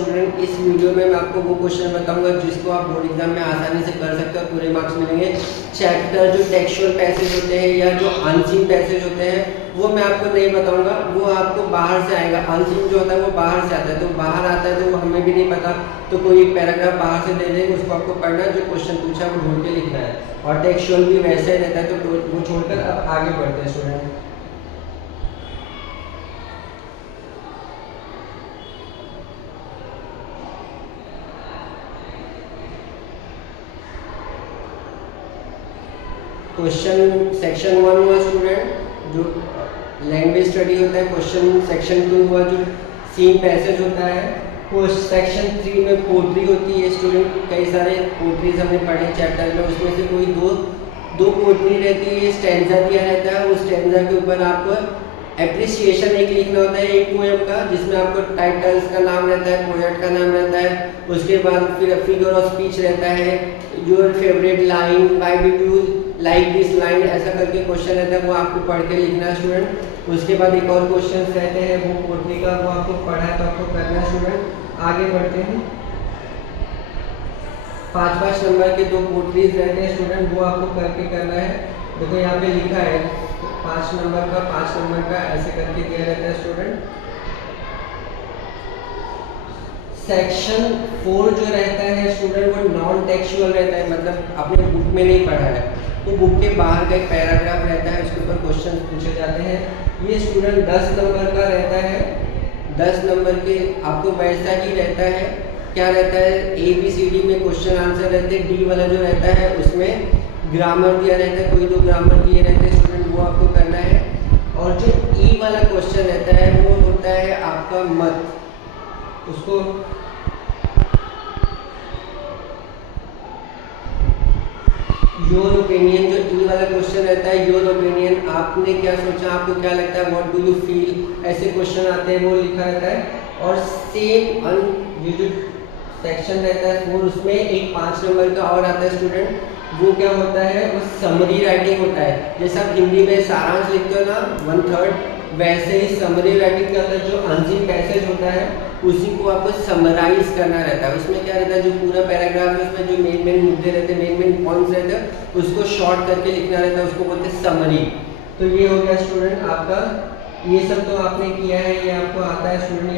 Student, इस video में मैं आपको वो क्वेश्चन बताऊंगा जिसको आप बोर्ड एग्जाम में आसानी से कर सकते हो और पूरे मार्क्स मिलेंगे। चैप्टर जो टेक्सचुअल पैसेज होते हैं या जो अनसीन पैसेज होते हैं वो मैं आपको नहीं बताऊंगा, वो आपको बाहर से आएगा। अनसीन जो होता है वो बाहर से आता है, तो बाहर आता है तो वो हमें भी नहीं पता, तो कोई पैराग्राफ बाहर से दे देंगे, उसको आपको पढ़ना है, जो क्वेश्चन पूछा है वो ढूंढ के लिखना है। और टेक्सचुअल भी वैसे ही रहता है, तो वो छोड़कर अब आगे बढ़ते हैं स्टूडेंट। क्वेश्चन सेक्शन 1 हुआ स्टूडेंट, जो लैंग्वेज स्टडी होता है। क्वेश्चन सेक्शन 2 हुआ, जो सीन पैसेज होता है। सेक्शन 3 में पोट्री होती है स्टूडेंट। कई सारे पोट्रीज हमने पढ़े चैप्टर में, उसमें से कोई दो पोट्री रहती है, स्टैंजा दिया रहता है। उस स्टैंजा के ऊपर आपको एप्रिसिएशन एक लिखना होता है एक पोएम का, जिसमें आपको टाइटल्स का नाम रहता है, पोएट का नाम रहता है। उसके बाद फिर फिगर ऑफ स्पीच रहता है, your favourite line, why did you like this line, ऐसा करके क्वेश्चन रहता है, वो आपको पढ़ के लिखना है स्टूडेंट। उसके बाद एक और क्वेश्चन रहते हैं वो पोट्री का, वो आपको पढ़ा है तो आपको करना है स्टूडेंट। आगे बढ़ते हैं। 5-5 नंबर के 2 पोट्रीज रहते हैं स्टूडेंट, वो आपको करके करना है। देखो यहाँ पे लिखा है 5 नंबर का 5 नंबर का ऐसे करके दिया रहता है स्टूडेंट। सेक्शन 4 जो रहता है स्टूडेंट वो नॉन टेक्सचुअल रहता है, मतलब आपने बुक में नहीं पढ़ा है, तो बुक के बाहर का एक पैराग्राफ रहता है, उसके ऊपर क्वेश्चन पूछे जाते हैं। ये स्टूडेंट 10 नंबर का रहता है। 10 नंबर के आपको वैसा ही रहता है, क्या रहता है, ABCD में क्वेश्चन आंसर रहते हैं। डी वाला जो रहता है उसमें ग्रामर दिया रहता है, कोई 2 ग्रामर दिए रहते हैं स्टूडेंट, वो आपको करना है। और जो ई वाला क्वेश्चन रहता है वो होता है आपका मत, उसको योर ओपिनियन। जो ई वाला क्वेश्चन रहता है योर ओपिनियन, आपने क्या सोचा, आपको क्या लगता है, व्हाट डू यू फील, ऐसे क्वेश्चन आते हैं, वो लिखा रहता है। और सेम ये जो सेक्शन रहता है 4, उसमें एक 5 नंबर का और आता है स्टूडेंट, वो क्या होता है, वो समरी राइटिंग होता है। जैसे आप हिंदी में सारांश लिखते हो ना 1/3, वैसे ही समरी राइटिंग के अंदर जो अनसीन पैसेज होता है उसी को आपको समराइज करना रहता है। उसमें क्या रहता है, जो पूरा पैराग्राफ है उसमें जो मेन मुद्दे रहते हैं, मेन पॉइंट्स रहते हैं, उसको शॉर्ट करके लिखना रहता है, उसको बोलते हैं समरी। तो ये हो गया स्टूडेंट आपका, ये सब तो आपने किया है, ये आपको आता है स्टूडेंट।